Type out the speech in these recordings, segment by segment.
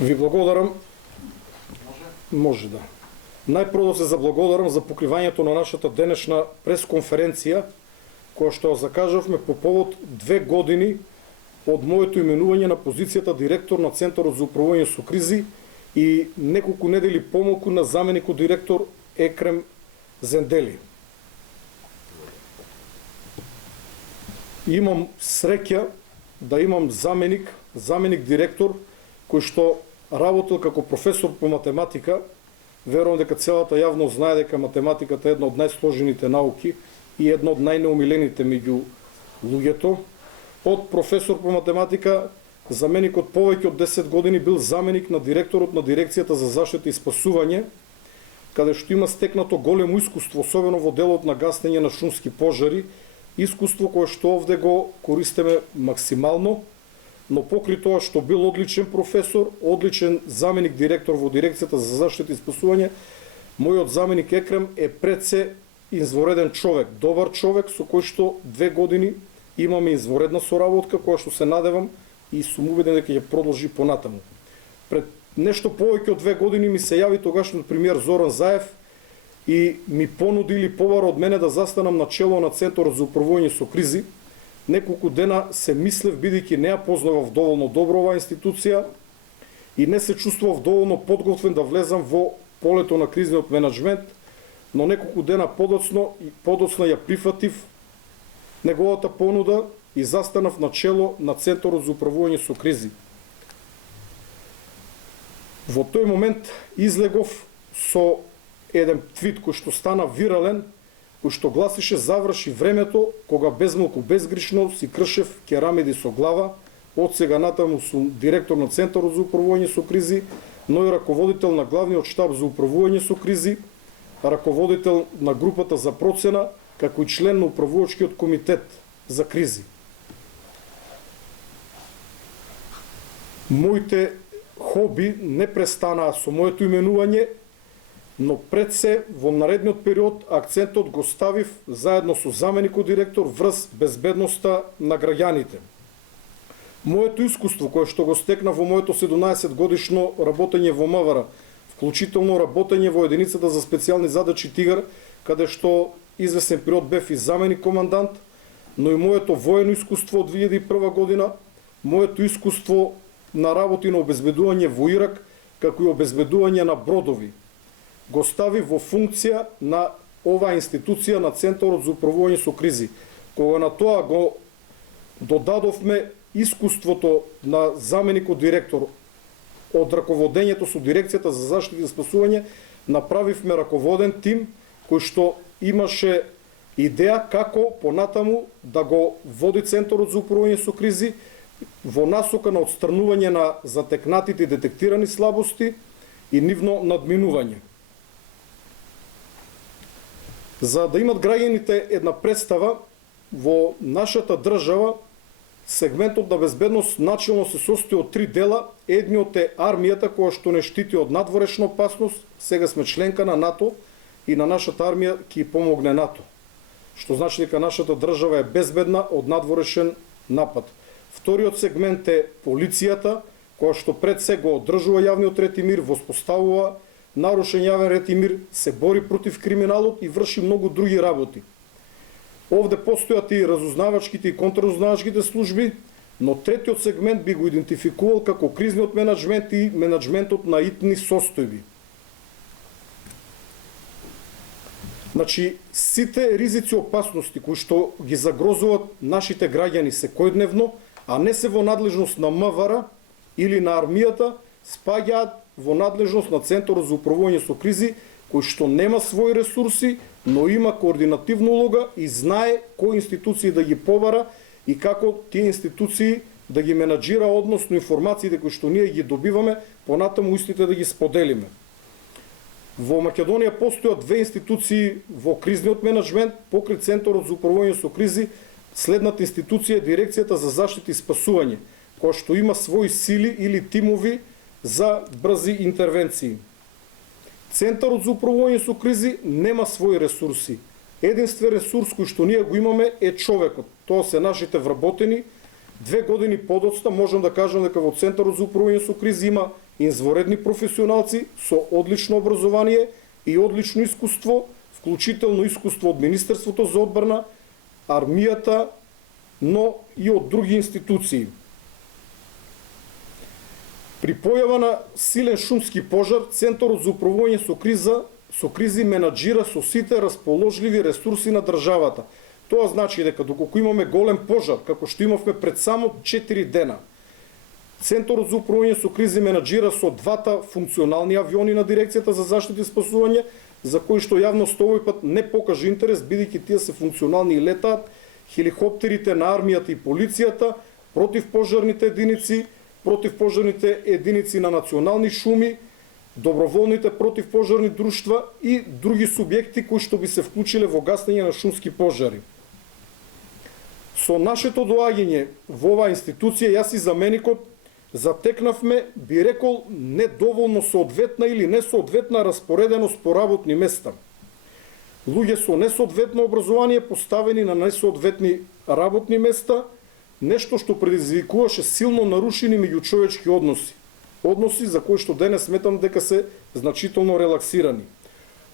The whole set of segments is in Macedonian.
Ви благодарам. Може да. Најпрво да се заблагодарам за покривањето на нашата денешна пресконференција, која што закажавме по повод 2 години од моето именување на позицијата директор на Центарот за управување со кризи и неколку недели помалку на заменикот директор Екрем Зендели. Имам среќа да имам заменик директор кој што работел како професор по математика. Верувам дека целата јавност знае дека математиката е една од најсложените науки и една од најнеумилените меѓу луѓето. Од професор по математика, заменикот повеќе од 10 години бил заменик на директорот на дирекцијата за заштита и спасување, каде што има стекнато големо искуство, особено во делот на гаснење на шумски пожари, искуство кое што овде го користиме максимално, но покри тоа што бил одличен професор, одличен заменик директор во дирекцијата за заштита и спасување, мојот заменик Екрем е пред се извореден човек, добар човек со кој што 2 години имаме изворедна соработка која што се надевам и сум убеден дека ќе продолжи понатаму. Пред нешто повеќе од 2 години ми се јави тогашниот премиер Зоран Заев и ми понуди или побара од мене да застанам на чело на Центарот за управување со кризи. Неколку дена се мислев, бидејќи не ја познавав доволно добро оваа институција и не се чувствував доволно подготвен да влезам во полето на кризниот менеджмент, но неколку дена подоцна ја прифатив неговата понуда и застанав на чело на Центарот за управување со кризи. Во тој момент излегов со еден твит кој што стана вирален, кој што гласише: заврши времето кога безмалку безгришно си кршев керамиди со глава, од сега натаму сум директор на Центарот за управување со кризи, но и раководител на главниот штаб за управување со кризи, раководител на групата за процена, како и член на управувачкиот комитет за кризи. Моите хоби не престанаа со моето именување, но пред се во наредниот период акцентот го ставив заедно со заменикот директор врз безбедноста на граѓаните. Моето искуство кое што го стекнав во моето 17 годишно работење во МВР, вклучително работење во единицата за специјални задачи Тигар, каде што известен период бев и заменик командант, но и моето воено искуство од 2001 година, моето искуство на работи на обезбедување во Ирак, како и обезбедување на бродови, го стави во функција на оваа институција на Центарот за управување со кризи. Кога на тоа го додадовме искуството на заменикот директор од раководењето со дирекцијата за заштита и спасување, направивме раководен тим кој што имаше идеја како понатаму да го води Центарот за управување со кризи во насока на отстранување на затекнатите и детектирани слабости и нивно надминување. За да имат граѓаните една представа, во нашата држава сегментот на безбедност начелно се состои од 3 дела. Едниот е армијата која што не штити од надворешна опасност, сега сме членка на НАТО и на нашата армија ќе помогне НАТО, што значи дека нашата држава е безбедна од надворешен напад. Вториот сегмент е полицијата, која што пред се го одржува јавниот ред и мир, воспоставува нарушен јавен ред и мир, се бори против криминалот и врши многу други работи. Овде постојат и разузнавачките и контраразузнавачките служби, но третиот сегмент би го идентификувал како кризниот менеджмент и менеджментот на итни состојби. Значи, сите ризици и опасности кои што ги загрозуват нашите граѓани секојдневно, а не се во надлежност на МВР или на армијата, спаѓаат во надлежност на Центарот за управување со кризи, кој што нема своји ресурси, но има координативна улога и знае кои институции да ги побара и како тие институции да ги менаџира, односно информациите кои што ние ги добиваме, понатаму истите да ги споделиме. Во Македонија постојат 2 институции во кризниот менеджмент, покрај Центарот за управување со кризи. Следната институција е Дирекцијата за заштита и спасување, која што има своји сили или тимови за брзи интервенции. Центарот за управување со кризи нема своји ресурси. Единствен ресурс кој што ние го имаме е човекот. Тоа се нашите вработени. 2 години подоцна можам да кажам дека во Центарот за управување со кризи има изворедни професионалци со одлично образование и одлично искуство, вклучително искуство од Министерството за одбрана, армијата, но и од други институции. При појава на силен шумски пожар, Центарот за управување со кризи менаџира со сите расположливи ресурси на државата. Тоа значи дека доколку имаме голем пожар, како што имавме пред само 4 дена, Центарот за управување со кризи менаџира со двата функционални авиони на Дирекцијата за заштита и спасување, за кои што јавноста овој пат не покажа интерес, бидејќи тие се функционални и летаат, хеликоптерите на армијата и полицијата, противпожарните единици на национални шуми, доброволните противпожарни друштва и други субјекти кои што би се вклучиле во гаснење на шумски пожари. Со нашето доаѓање во оваа институција, јас и заменикот затекнавме, би рекол, недоволно соодветна или несоодветна распореденост по работни места. Луѓе со несоодветно образование поставени на несоодветни работни места, нешто што предизвикуваше силно нарушени меѓучовечки односи. Односи за кои што денес сметам дека се значително релаксирани.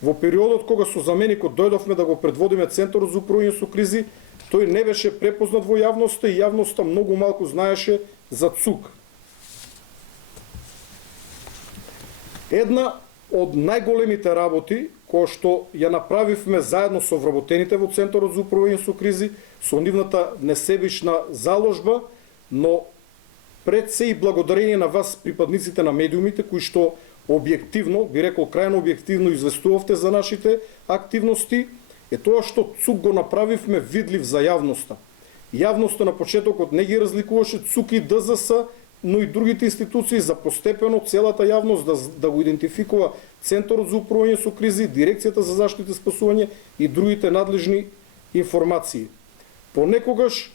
Во периодот кога со заменикот дојдовме да го предводиме Центарот за управување со кризи, тој не беше препознат во јавноста и јавноста многу малку знаеше за ЦУК. Една од најголемите работи која што ја направивме заедно со вработените во Центарот за управување со кризи, со нивната несебична заложба, но пред се и благодарение на вас, припадниците на медиумите, кои што објективно, би рекол крајно објективно известувавте за нашите активности, е тоа што ЦУК го направивме видлив за јавноста. Јавноста на почетокот не ги разликуваше ЦУК и ДЗС, но и другите институции, за постепено целата јавност да го идентификува Центарот за управување со кризи, Дирекцијата за заштита и спасување и другите надлежни информации. Понекогаш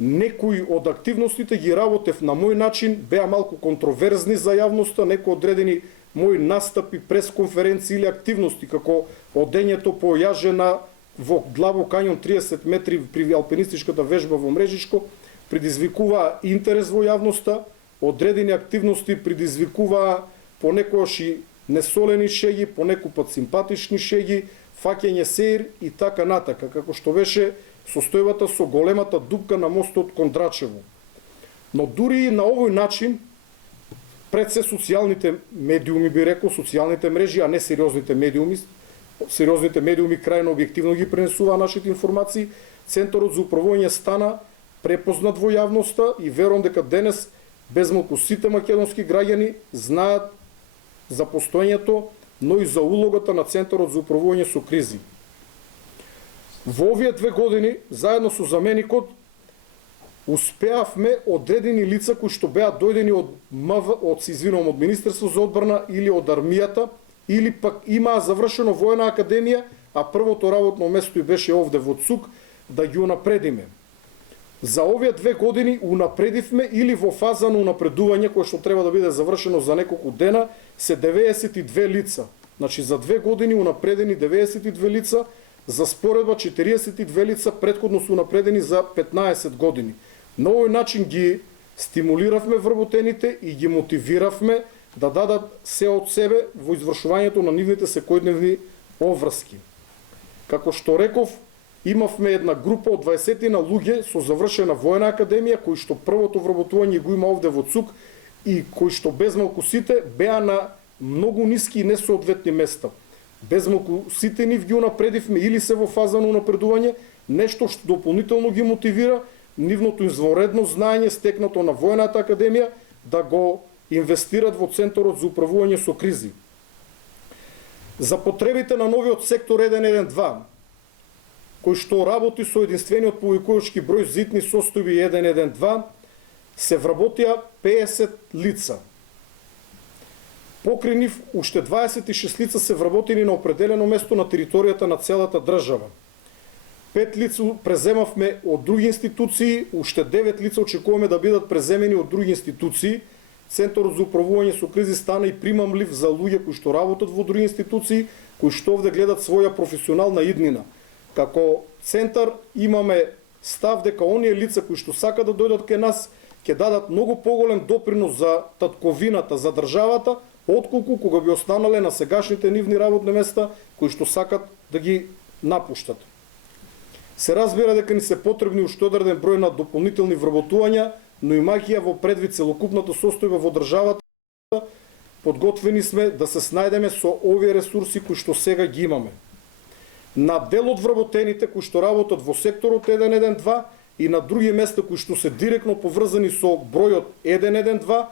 некои од активностите ги работев на мој начин, беа малку контроверзни за јавноста, некои одредени мои настапи, пресконференции или активности, како одењето по јажена во Длабок кањон 30 метри при алпинистичката вежба во Мрежишко, предизвикуваа интерес во јавноста, одредени активности предизвикуваа понекогаш и несолени шеги, понекупат симпатични шеги, фаќање сеир и така натака, како што беше состојбата со големата дупка на мостот кон Драчево. Но дури и на овој начин, пред се социјалните медиуми, би рекол, социјалните мрежи, а не сериозните медиуми крајно објективно ги пренесуваа нашите информации, Центарот за управување стана препознат во јавноста и верувам дека денес безмалку сите македонски граѓани знаат за постоењето, но и за улогата на Центарот за управување со кризи. Во овие 2 години, заедно со заменикот, успеавме одредени лица кои што беа дојдени од Министерство за одбрана или од армијата, или пак имаа завршено војна академија, а првото работно место и беше овде во ЦУК, да ги унапредиме. За овие 2 години унапредивме или во фаза на унапредување, кое што треба да биде завршено за неколку дена, се 92 лица. Значи за 2 години унапредени 92 лица, за споредба 42 лица претходно се унапредени за 15 години. На овој начин ги стимулиравме вработените и ги мотивиравме да дадат се од себе во извршувањето на нивните секојдневни обврски. Како што реков, имавме една група од 20 на луѓе со завршена војна академија, кои што првото вработување го има овде во ЦУК и кои што безмалку сите беа на многу ниски и несоодветни места. Безмалку сите нив ги унапредивме или се во фаза на унапредување, нешто што дополнително ги мотивира нивното извонредно знаење стекнато на војната академија да го инвестират во Центарот за управување со кризи. За потребите на новиот сектор 112, кој што работи со единствениот повикувачки број зитни состојби 112, се вработија 50 лица. Покрај нив, уште 26 лица се вработени на определено место на територијата на целата држава. 5 лица преземавме од други институции, уште 9 лица очекуваме да бидат преземени од други институции. Центарот за управување со кризи стана и примамлив за луѓе кои што работат во други институции, кои што овде гледат своја професионална иднина. Како центар имаме став дека оние лица кои што сакаат да дојдат кај нас, ќе дадат многу поголем допринос за татковината, за државата, отколку кога би останале на сегашните нивни работни места кои што сакат да ги напуштат. Се разбира дека ни се потребни уште одреден број на дополнителни вработувања, но имајќи ја во предвид целокупната состојба во државата, подготвени сме да се снајдеме со овие ресурси кои што сега ги имаме. На дел од вработените кои што работат во секторот 112 и на други места кои што се директно поврзани со бројот 112,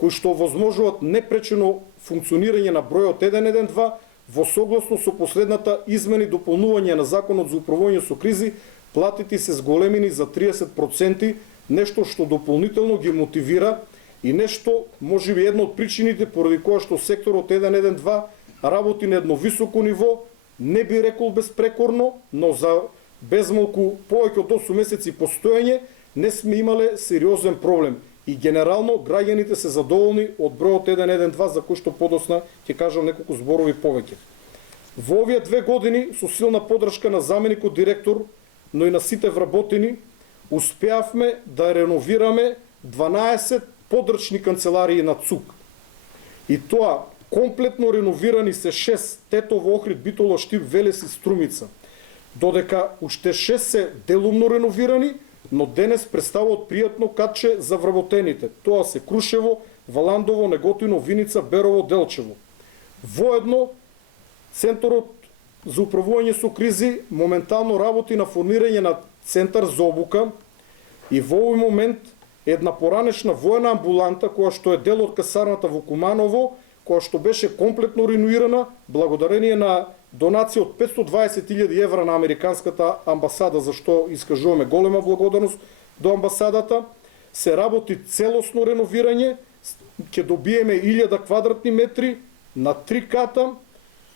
кои што возможуваат непречено функционирање на бројот 112, во согласно со последната измени и дополнување на Законот за управување со кризи, платите се зголемени за 30%, нешто што дополнително ги мотивира и нешто, можеби една од причините поради која што секторот 112 работи на едно високо ниво, не би рекол безпрекорно, но за безмалку повеќе од 8 месеци постоење не сме имале сериозен проблем. И генерално граѓаните се задоволни од бројот 112 за кој што подосна ќе кажам неколку зборови повеќе. Во овие 2 години со силна поддршка на заменикот директор, но и на сите вработени, успеавме да реновираме 12 подрачни канцеларии на ЦУК. И тоа комплетно реновирани се 6 Тетово, Охрид, Битола, Штип, Велес и Струмица. Додека уште 6 се делумно реновирани, но денес представуваат пријатно катче за вработените. Тоа се Крушево, Валандово, Неготино, Виница, Берово, Делчево. Воедно, Центарот за управување со кризи моментално работи на формирање на центар за обука и во овој момент една поранешна воена амбуланта која што е дел од касарната во Куманово, која што беше комплетно реновирана благодарение на донација од 520.000 евра на Американската амбасада, за што искажуваме голема благодарност до амбасадата, се работи целосно реновирање, ќе добиеме 1000 квадратни метри на 3 ката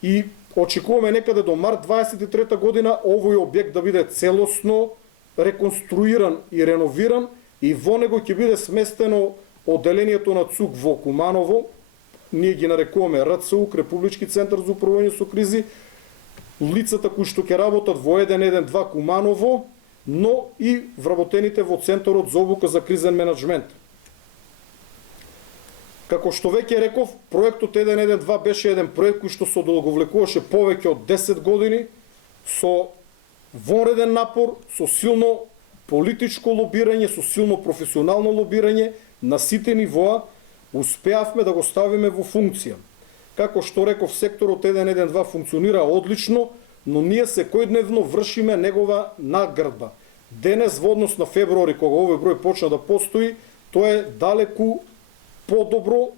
и очекуваме некаде до март 23 година овој објект да биде целосно реконструиран и реновиран и во него ќе биде сместено одделението на ЦУК во Куманово, ние ги нарекуваме РЦУК, Републички центар за управување со кризи, лицата кои што ќе работат во 112 Куманово, но и вработените во Центарот за обука за кризен менеджмент. Како што веќе реков, проектот 112 беше еден проект кој што се одолговлекуваше повеќе од 10 години, со вонреден напор, со силно политичко лобирање, со силно професионално лобирање на сите нивоа, успеавме да го ставиме во функција. Како што реков, секторот 112 функционира одлично, но ние секојдневно вршиме негова надградба. Денес, во однос на февруари, кога овој број почна да постои, тоа е далеку подобро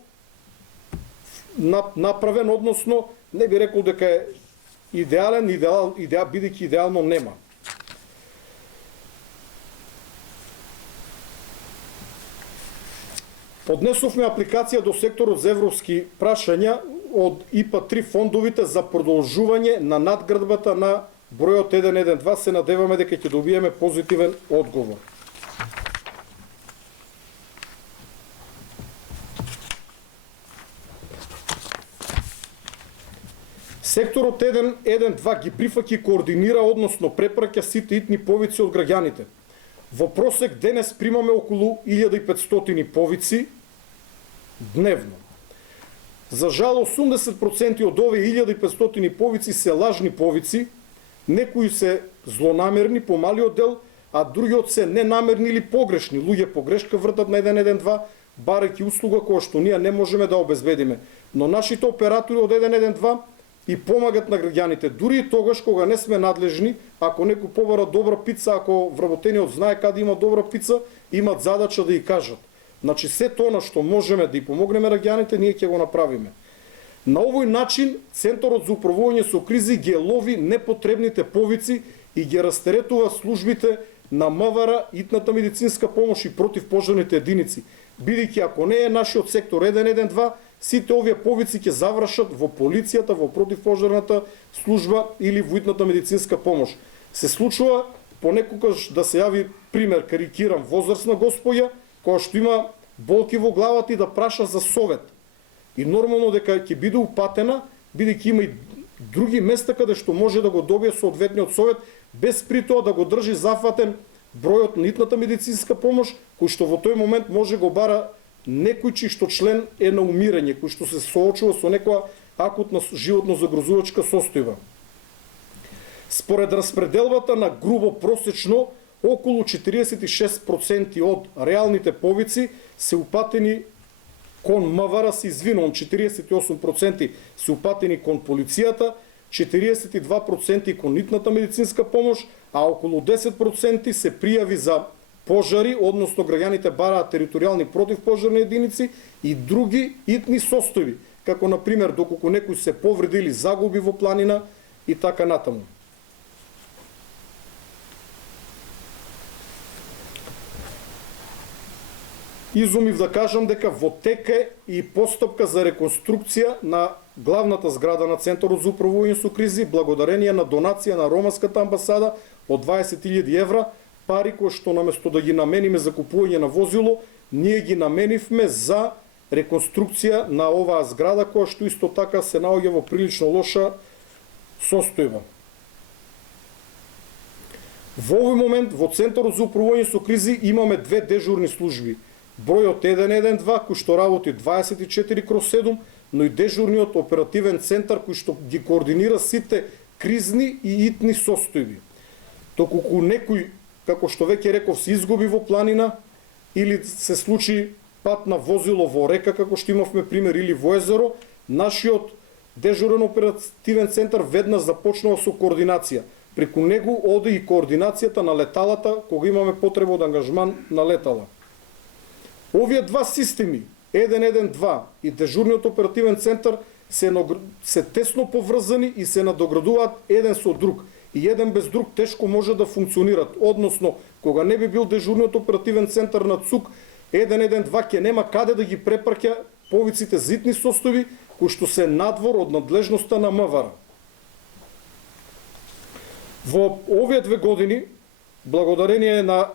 направен, односно, не би рекол дека е идеален, бидејќи идеално нема. Поднесовме апликација до секторот за европски прашања од ИПА-3 фондовите за продолжување на надградбата на бројот 112. Се надеваме дека ќе добиеме позитивен одговор. Секторот 112 ги прифаќа и координира, односно препраќа сите итни повици од граѓаните. Во просек денес примаме околу 1500 повици дневно. За жал, 80% од овие 1500 повици се лажни повици, некои се злонамерни, помалиот дел, а другиот се ненамерни или погрешни. Луѓе погрешка вртат на 112, барајќи услуга која што ние не можеме да обезбедиме. Но нашите оператори од 112 и помагат на граѓаните. Дури и тогаш кога не сме надлежни, ако некој побара добра пица, ако вработениот знае каде има добра пица, имат задача да ја кажат. Значи, се тоа што можеме да ја помогнеме граѓаните, ние ќе го направиме. На овој начин, Центарот за управување со кризи ги лови непотребните повици и ги растеретува службите на МВР, итната медицинска помош и противпожарните единици. Бидејќи ако не е нашиот сектор 112, сите овие повици ќе завршат во полицијата, во противпожарната служба или во итната медицинска помош. Се случува понекогаш да се јави пример, карикирам, возрастна господја која што има болки во главата и да праша за совет. И нормално дека ќе биде упатена, бидејќи има и други места каде што може да го добие соодветниот совет, без при тоа да го држи зафатен бројот на итната медицинска помош, кој што во тој момент може го бара некој чиј што член е на умирање, кој што се соочува со некоја акутна животно загрозувачка состојба. Според распределбата на грубо просечно, околу 46% од реалните повици се упатени кон МВР, се извинувам, 48% се упатени кон полицијата, 42% кон итната медицинска помош, а околу 10% се пријави за пожари, односно граѓаните бараат територијални противпожарни единици и други итни состојби, како на пример доколку некој се повреди или загуби во планина и така натаму. Изумив да кажам дека во тек е и постапка за реконструкција на главната зграда на Центарот за управување со кризи, благодарение на донација на Романската амбасада од 20.000 евра, пари кои што наместо да ги намениме за купување на возило, ние ги наменивме за реконструкција на оваа зграда, која што исто така се наоѓа во прилично лоша состојба. Во овој момент во Центарот за управување со кризи имаме две дежурни служби. Бројот 112 кој што работи 24/7, но и дежурниот оперативен центар кој што ги координира сите кризни и итни состојби. Доколку некој, како што веќе реков, се изгуби во планина или се случи пат на возило во река, како што имавме пример, или во езеро, нашиот дежурен оперативен центар веднаш започнува со координација. Преку него оде и координацијата на леталата кога имаме потреба од ангажман на летала. Овие два системи, 112 и дежурниот оперативен центар, се тесно поврзани и се надоградуваат еден со друг. И еден без друг тешко може да функционират. Односно, кога не би бил дежурниот оперативен центар на ЦУК, 112 ќе нема каде да ги препрќа повиците зитни состојби кои што се надвор од надлежноста на МВР. Во овие 2 години, благодарение на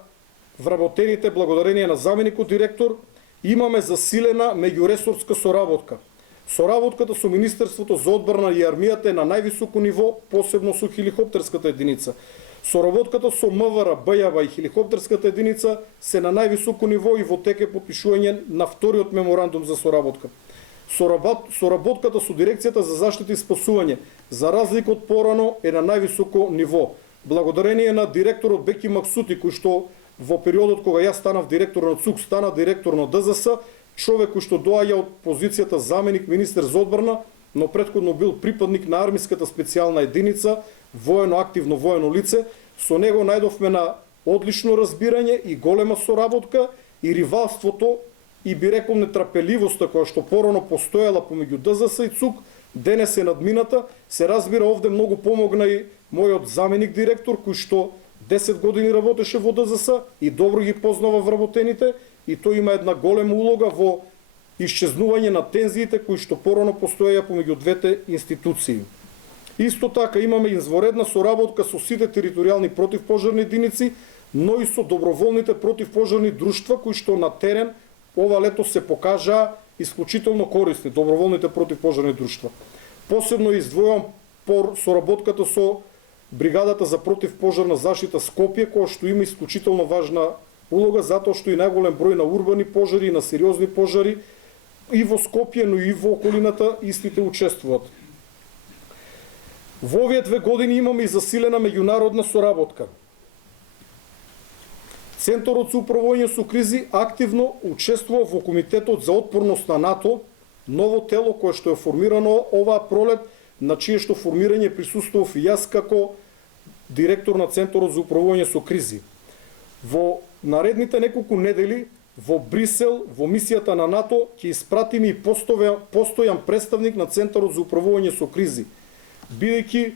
вработените, благодарение на заменикот директор, имаме засилена меѓуресорска соработка. Соработката со Министерството за одбрана и армијата е на највисоко ниво, посебно со хеликоптерската единица. Соработката со МВР, БЈАБ и хеликоптерската единица се на највисоко ниво и во тек е потпишување на вториот меморандум за соработка. Соработката со Дирекцијата за заштита и спасување, за разлика од порано, е на највисоко ниво. Благодарение на директорот Беки Максути, кој што во периодот кога јас станав директор на ЦУК, стана директор на ДЗС, човек кој што доаѓа од позицијата заменик министер за одбрана, но претходно бил припадник на армиската специјална единица, воено активно воено лице, со него најдовме на одлично разбирање и голема соработка и ривалството и би рекол нетрпеливоста која што порано постоела помеѓу ДЗС и ЦУК, денес е надмината. Се разбира, овде многу помогна и мојот заменик директор кој што 10 години работеше во ДЗС и добро ги познава вработените, и тој има една голема улога во исчезнување на тензиите кои што порано постоеја помеѓу двете институции. Исто така имаме изворедна соработка со сите територијални противпожарни единици, но и со доброволните противпожарни друштва кои што на терен ова лето се покажаа исклучително корисни, доброволните противпожарни друштва. Посебно издвојувам соработката со Бригадата за противпожарна заштита Скопје, која што има исклучително важна улога, затоа што и најголем број на урбани пожари и на сериозни пожари и во Скопје, но и во околината истите учествуваат. Во овие 2 години имаме и засилена меѓународна соработка. Центарот за управување со кризи активно учествува во Комитетот за отпорност на НАТО, ново тело кое што е формирано оваа пролет, на чие што формирање присуствував и јас како директор на Центарот за управување со кризи. Во наредните неколку недели во Брисел, во мисијата на НАТО, ќе испратиме и постојан представник на Центарот за управување со кризи, бидејќи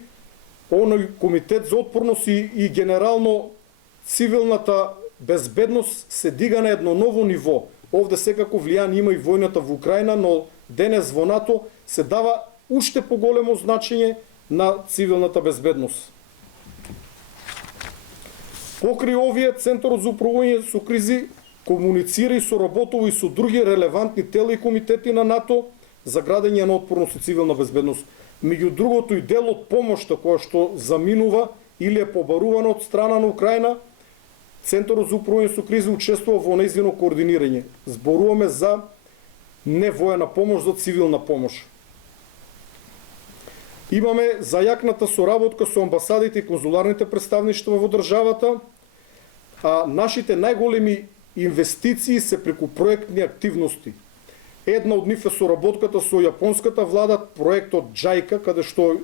оној комитет за отпорност и генерално цивилната безбедност се дига на едно ново ниво. Овде секако влијание има и војната во Украина, но денес во НАТО се дава уште поголемо значење на цивилната безбедност. Покри овие, Центарот за управување со кризи комуницира и соработува и со други релевантни тела и комитети на НАТО за градење на отпорност и цивилна безбедност. Меѓу другото и дел од помошта која што заминува или е побарувана од страна на Украина Центарот за управување со кризи учествува во нејзино координирање. Зборуваме за невоена помош, за цивилна помош. Имаме зајакната соработка со амбасадите и конзуларните представништва во државата, а нашите најголеми инвестиции се преку проектни активности. Една од нив е соработката со јапонската влада, проектот JICA, каде што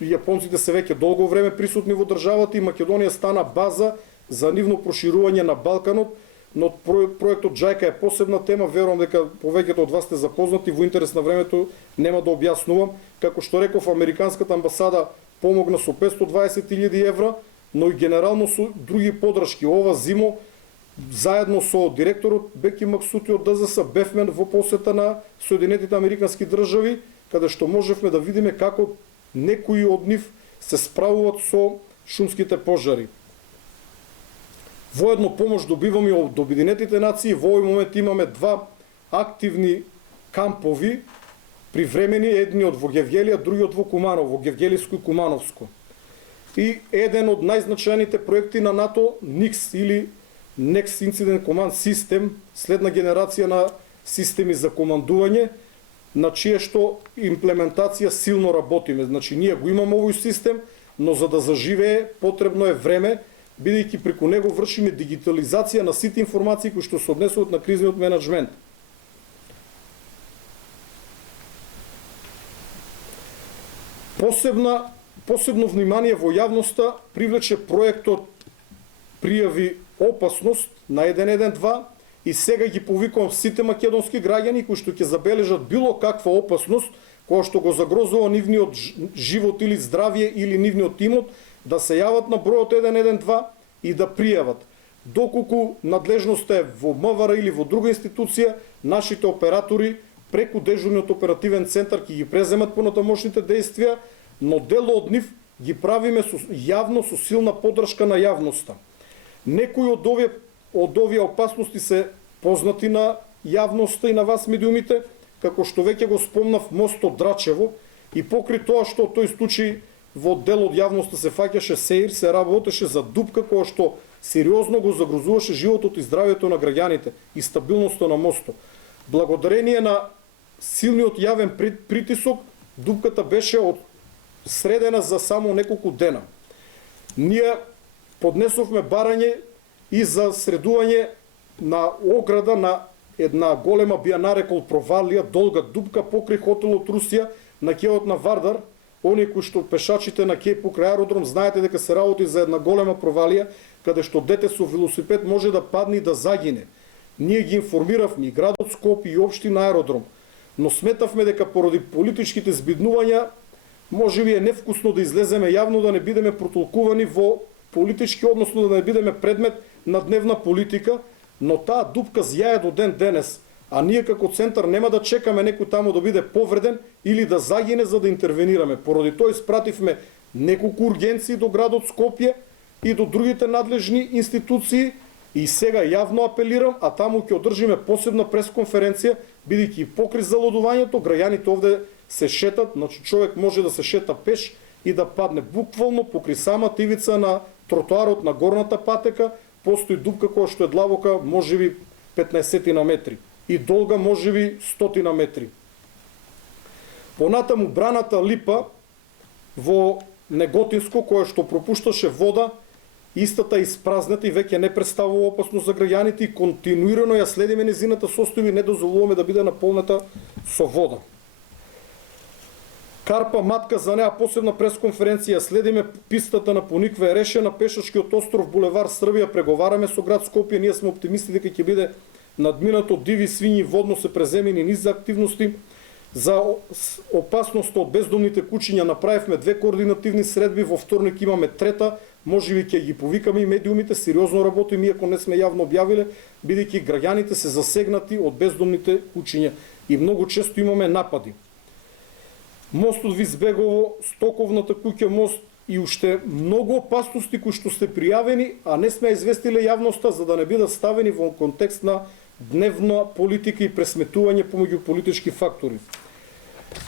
јапонците се веќе долго време присутни во државата и Македонија стана база за нивно проширување на Балканот, но проектот JICA е посебна тема, верувам дека повеќето од вас сте запознати, во интерес на времето нема да објаснувам. Како што реков, американската амбасада помогна со 520.000 евра, но и генерално со други подршки. Ова зимо, заедно со директорот Беки Максути од ДЗС, бевме во посета на Соединетите Американски држави, каде што можевме да видиме како некои од нив се справуваат со шумските пожари. Воедно помош добиваме од Обединетите нации. Во овој момент имаме два активни кампови, привремени, едниот во Гевгелија, другиот во Куманово, во Гевгелиско и Кумановско. И еден од најзначајните проекти на НАТО, НИКС или Next Incident Command System, следна генерација на системи за командување, на чија што имплементација силно работиме. Значи, ние го имаме овој систем, но за да заживее потребно е време, бидејќи преку него вршиме дигитализација на сите информации кои што се однесуваат на кризниот менеджмент. Посебно внимание во јавноста привлече проектот Пријави опасност на 112 и сега ги повикувам сите македонски граѓани кои што ќе забележат било каква опасност која што го загрозува нивниот живот или здравје или нивниот имот, да се јават на бројот 112 и да пријават. Доколку надлежноста е во МВР или во друга институција, нашите оператори преку дежурниот оперативен центар ќе ги преземат понатамошните действија, но дел од нив ги правиме јавно со силна поддршка на јавноста. Некои од овие опасности се познати на јавноста и на вас медиумите, како што веќе го спомнав мостот Драчево, и покри тоа што тој случај во дел од јавноста се фаќаше сеир, се работеше за дупка која што сериозно го загрозуваше животот и здравјето на граѓаните и стабилноста на мостот. Благодарение на силниот јавен притисок, дупката беше средена за само неколку дена. Ние поднесовме барање и за средување на ограда на една голема, би ја нарекол провалија, долга дупка покрај хотелот Русија на кејот на Вардар. Оние кои што пешачите на кеј покрај аеродром знаете дека се работи за една голема провалија каде што дете со велосипед може да падне и да загине. Ние ги информиравме и градот Скопје и општина аеродром, но сметавме дека поради политичките збиднувања можеби е невкусно да излеземе јавно, да не бидеме протолкувани во политички, односно да не бидеме предмет на дневна политика, но таа дупка зјае до ден денес, а ние како центар нема да чекаме некој таму да биде повреден или да загине за да интервенираме. Поради тоа испративме неколку ургенции до градот Скопје и до другите надлежни институции и сега јавно апелирам, а таму ќе одржиме посебна пресконференција, бидејќи покри залудувањето, граѓаните овде се шетат, значи човек може да се шета пеш и да падне буквално покри самата ивица на тротоарот на горната патека, постои дупка која што е длабока можеби 15 на метри и долга можеби 100 на метри. Понатаму браната Липа во Неготинско, која што пропушташе вода, истата е испразнета и веќе не представува опасност за граѓаните и континуирано ја следиме незината состојба и не дозволуваме да биде наполнета со вода. Карпа Матка, за неа посебна пресконференција, следиме пистата на поникве е решена, пешачкиот остров Булевар Србија, преговараме со град Скопје, ние сме оптимисти дека ќе биде надминато диви свињи, водно се преземени низ за активности. За опасноста од бездомните кучиња направивме 2 координативни средби, во вторник имаме трета, можеби ќе ги повикаме и медиумите, сериозно работиме, иако не сме јавно објавиле, бидејќи граѓаните се засегнати од бездомните кучиња и многу често имаме напади. Мостот Визбегово, Стоковната куќа мост и уште многу опасности кои што сте пријавени, а не сме известиле јавноста за да не бидат ставени во контекст на дневна политика и пресметување помеѓу политички фактори.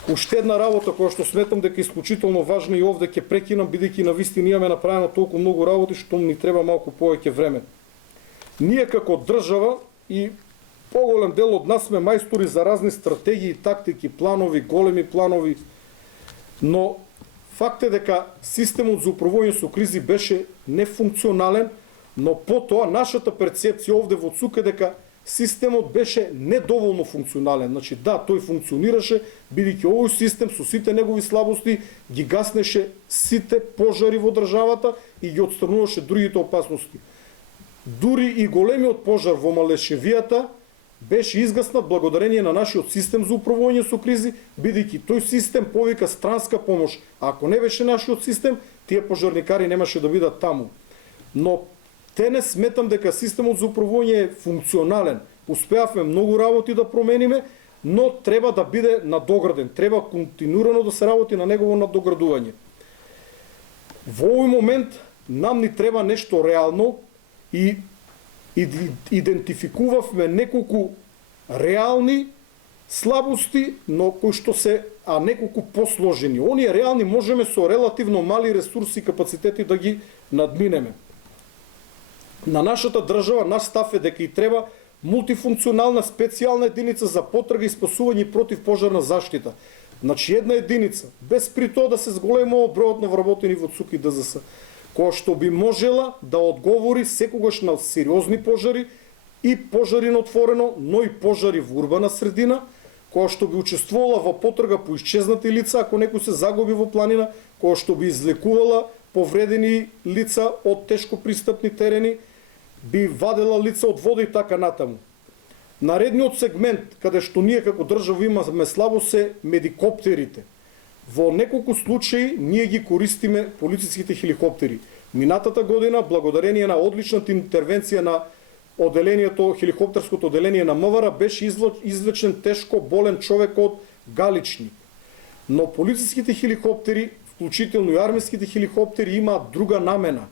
Уште една работа која што сметам дека е исклучително важна и овде ќе прекинам, бидејќи навистина имаме направено толку многу работи што ни треба малку повеќе време. Ние како држава и поголем дел од нас сме мајстори за разни стратегии, тактики, планови, големи планови, но факт е дека системот за управување со кризи беше нефункционален, но потоа нашата перцепција овде во ЦУК е дека системот беше недоволно функционален. Значи да, тој функционираше, бидејќи овој систем со сите негови слабости ги гаснеше сите пожари во државата и ги отстрануваше другите опасности. Дури и големиот пожар во Малешевијата беше изгаснат благодарение на нашиот систем за управување со кризи, бидејќи тој систем повика странска помош. А ако не беше нашиот систем, тие пожарникари немаше да бидат таму. Но не сметам дека системот за управување е функционален. Успеавме многу работи да промениме, но треба да биде надограден. Треба континуирано да се работи на негово надоградување. Во овој момент нам ни треба нешто реално и идентификувавме неколку реални слабости, но кои што се неколку посложени. Оние реални можеме со релативно мали ресурси и капацитети да ги надминеме. На нашата држава, наш став е дека и треба мултифункционална специјална единица за потрага и спасување и противпожарна заштита. Значи една единица, без при тоа да се зголемува бројот на вработени во ЦУК и ДЗС, која што би можела да одговори секогаш на сериозни пожари и пожари на отворено, но и пожари во урбана средина, која што би учествувала во потрага по исчезнати лица ако некој се загуби во планина, која што би излекувала повредени лица од тешко пристапни терени, би вадела лица од вода и така натаму. Наредниот сегмент, каде што ние како држава имаме слабо, се медикоптерите. Во неколку случаи ние ги користиме полициските хеликоптери. Минатата година, благодарение на одличната интервенција на оделението, хеликоптерското оделение на МВР, беше извлечен тешко болен човек од Галичник. Но полициските хеликоптери, вклучително и армиските хеликоптери, имаат друга намена.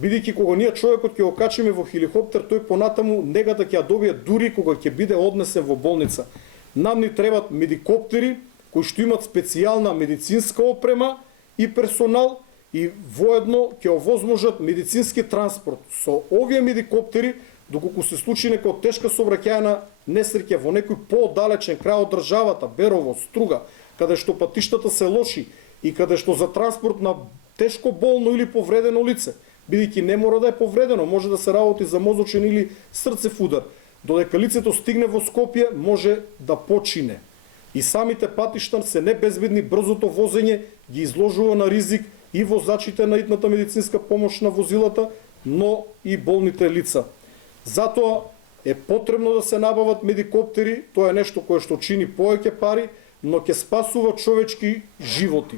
Бидејќи кога ние човекот ќе го качиме во хеликоптер, тој понатаму негата ќе ја добие дури кога ќе биде однесен во болница. Нам ни требат медикоптери кои што имат специјална медицинска опрема и персонал и воедно ќе овозможат медицински транспорт. Со овие медикоптери, доколку се случи некоја тешка сообраќајна несреќа во некој пооддалечен крај од државата, Берово, Струга, каде што патиштата се лоши и каде што за транспорт на тешко болно или повредено лице, бидејќи не мора да е повредено, може да се работи за мозочен или срцев удар, додека лицето стигне во Скопје, може да почине. И самите патишта се небезбедни, брзото возење ги изложува на ризик и возачите на итната медицинска помош на возилата, но и болните лица. Затоа е потребно да се набават медикоптери, тоа е нешто кое што чини повеќе пари, но ќе спасува човечки животи.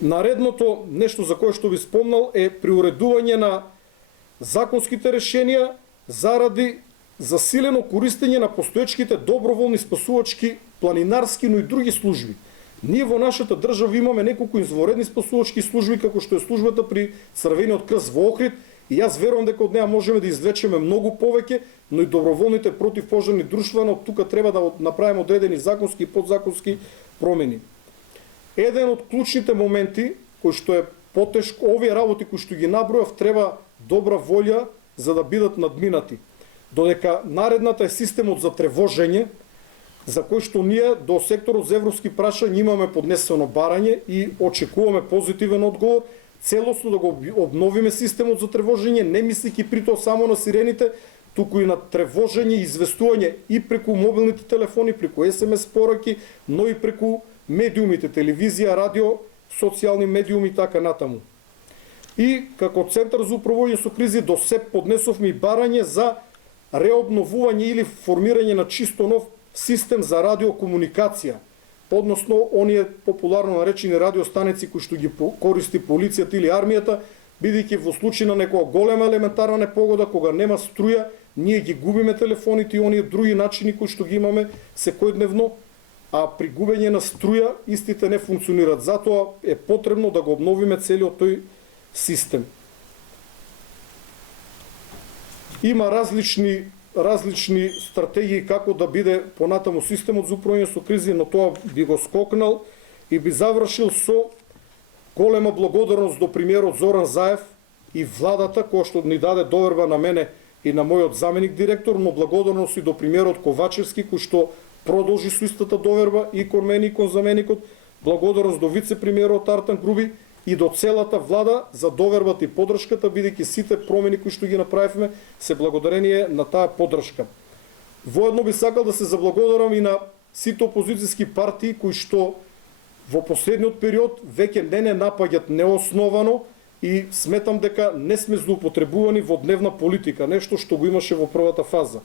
Наредното нешто за кое што ви спомнал е приуредување на законските решенија заради засилено користење на постоечките доброволни спасувачки, планинарски, но и други служби. Ние во нашата држава имаме неколку извонредни спасувачки служби, како што е службата при Црвениот крст во Охрид, и јас верувам дека од неа можеме да извлечеме многу повеќе, но и доброволните противпожарни друштва, но тука треба да направиме одредени законски и подзаконски промени. Еден од клучните моменти, кој што е потешко, овие работи кои што ги набројав, треба добра волја за да бидат надминати. Додека наредната е системот за тревожење, за кој што ние до секторот за европски прашања имаме поднесено барање и очекуваме позитивен одговор, целосно да го обновиме системот за тревожење, не мислејќи при тоа само на сирените, туку и на тревожење и известување и преку мобилните телефони, преку SMS пораки, но и преку медиумите, телевизија, радио, социјални медиуми и така натаму. И како Центар за управување со кризи до СЕП поднесовме и барање за реобновување или формирање на чисто нов систем за радиокомуникација, односно оние популарно наречени радиостаници кои што ги користи полицијата или армијата, бидејќи во случај на некоја голема елементарна непогода, кога нема струја, ние ги губиме телефоните и оние други начини кои што ги имаме секојдневно, а при губење на струја истите не функционираат. Затоа е потребно да го обновиме целиот тој систем. Има различни стратегии како да биде понатаму системот за управување со кризи, но тоа би го скокнал и би завршил со голема благодарност до премиерот Зоран Заев и владата која што ни даде доверба на мене и на мојот заменик директор, но благодарност и до премиерот Ковачевски кој што продолжи со истата доверба и кон мене и кон заменикот, благодарност до вице-премиерот Артан Груби и до целата влада за довербата и поддршката, бидејќи сите промени кои што ги направивме се благодарение на таа поддршка. Воедно би сакал да се заблагодарам и на сите опозицијски партии кои што во последниот период веќе не напаѓат неосновано и сметам дека не сме злоупотребувани во дневна политика, нешто што го имаше во првата фаза.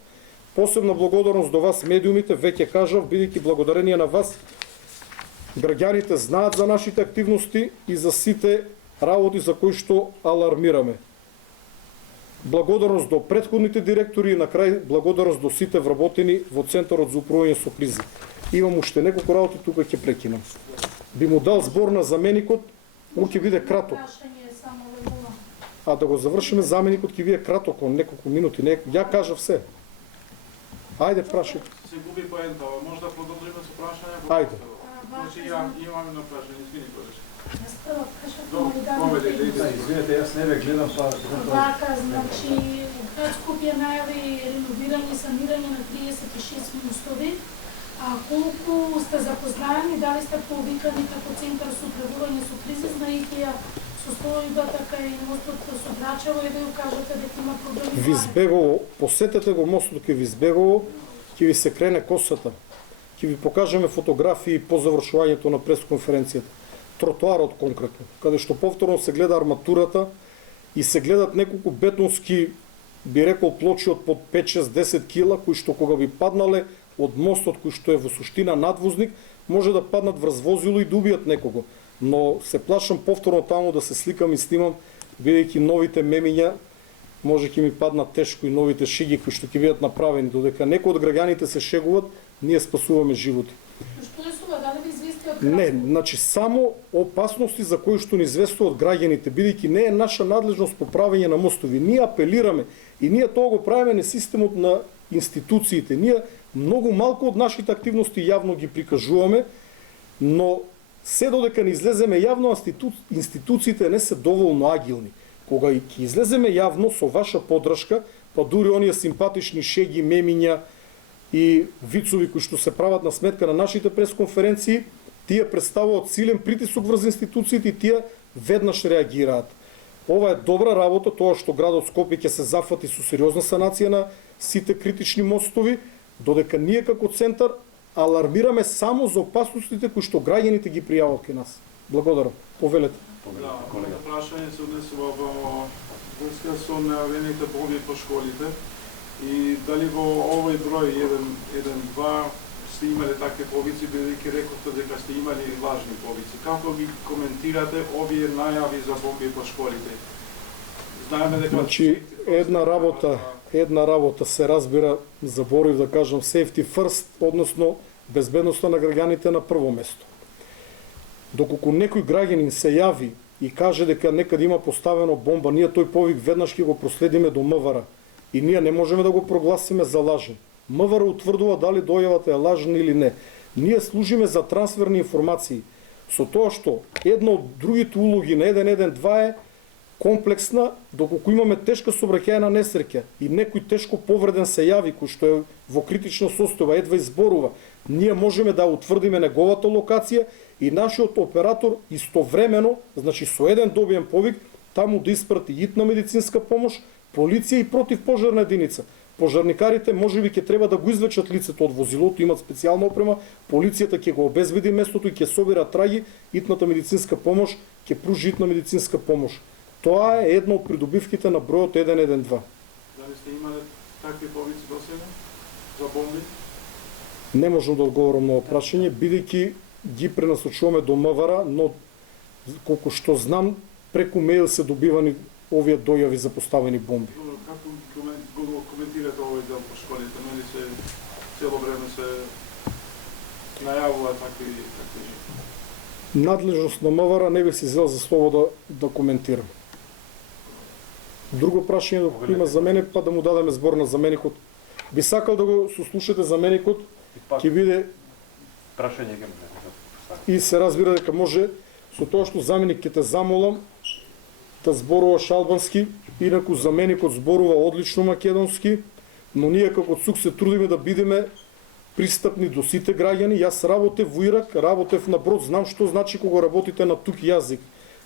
Посебна благодарност до вас медиумите, веќе кажав, бидејќи благодарение на вас граѓаните знаат за нашите активности и за сите работи за кои што алармираме. Благодарност до претходните директори и на крај благодарност до сите вработени во Центарот за управување со кризи. Имам уште неколку работи, тука ќе прекинам. Би му дал збор на заменикот, он ќе биде краток. А да го завршиме, заменикот ќе биде краток, неколку минути. Ја кажав се. Ајде, прашај. Се губи поента, може да продолжиме со прашање? Ајде. Значи, ја имам едно прашање, извини, подеш. Извинете, јас не ве гледам па... Вака, значи, град Скопје најави реновирање и санирање на 36 мостови. А колку сте запознаени, дали сте повикани како Центар за управување со кризи, знаејќи ја состојбата кај мостот со Драчево и да ја кажете дека има проблеми? Визбегово, посетете го мостот кај Визбегово, ќе ви се крене косата. Ќе ви покажеме фотографии по завршувањето на пресконференцијата. Тротоарот конкретно, каде што повторно се гледа арматурата и се гледат неколку бетонски, би рекол, плочи од под 5-6-10 кила, кои што кога би паднале од мостот кој што е во суштина надвозник, може да паднат врз возило и да убијат некого. Но се плашам повторно таму да се сликам и снимам, бидејќи новите мемиња може ќе ми паднат тешко и новите шиги кои што ќе бидат направени, додека некои од граѓаните се шегуват, ние спасуваме животи. Што е сува, дали ви извести од Не, значи само опасности за кои што ни известуваат граѓаните, бидејќи не е наша надлежност по правење на мостови. Ние апелираме и ние тоа го правиме на системот на институциите. Ние многу малку од нашите активности јавно ги прикажуваме, но се додека не излеземе јавно, институциите не се доволно агилни. Кога и ќе излеземе јавно со ваша поддршка, па дури оние симпатични шеги, мемиња и вицови кои што се прават на сметка на нашите пресконференции, тие представуваат силен притисок врз институциите и тие веднаш реагираат. Ова е добра работа, тоа што градот Скопје ќе се зафати со сериозна санација на сите критични мостови, додека ние како центар алармираме само за опасностите кои што граѓаните ги пријават кај нас. Благодарам. Повелете. Да, моето прашање се однесува во врска со најавените бомби по школите и дали во овој број 1-2 сте имали такви повици, бидејќи рековте дека сте имали лажни повици. Како ги коментирате овие најави за бомби по школите? Знаеме дека... Значи, една работа се разбира, заборив да кажам, safety first, односно безбедноста на граѓаните на прво место. Доколку некој граѓанин се јави и каже дека некаде има поставено бомба, ние тој повик веднаш ќе го проследиме до МВР и ние не можеме да го прогласиме за лажен. МВР утврдува дали дојавата е лажна или не. Ние служиме за трансферни информации. Со тоа што една од другите улоги на 112 е комплексна, доколку имаме тешка сообраќајна несреќа и некој тешко повреден се јави, кој што е во критична состојба, едва изборува, ние можеме да утврдиме неговата локација и нашиот оператор истовремено, значи со еден добиен повик, таму да испрати итна медицинска помош, полиција и противпожарна единица. Пожарникарите можеби ќе треба да го извлечат лицето од возилото, имат специјална опрема, полицијата ќе го обезбеди местото и ќе собира траги, итната медицинска помош ќе пружи итна медицинска помош. Тоа е една од придобивките на бројот 112. Дали сте имале такви повици до сега за бомби? Не можам да одговорам на прашање, бидејќи ги пренасочуваме до МВР, но колку што знам, преку мејл се добивани овие дојави за поставени бомби. Како го коментирате овој дел по школите? Нели се цело време се најавува такви Надлежност на МВР не би се зел за слобода да коментирам. Друго прашање доколку има за мене, па да му дадеме збор на заменикот. Би сакал да го сослушате заменикот, ќе биде Прашање ќе. и се разбира дека може со тоа што заменик ќе те замолам да зборуваш албански, инаку заменикот зборува одлично македонски, но ние како ЦУК се трудиме да бидеме пристапни до сите граѓани. Јас работев во Ирак, работев на брод, знам што значи кога работите на тук јазик.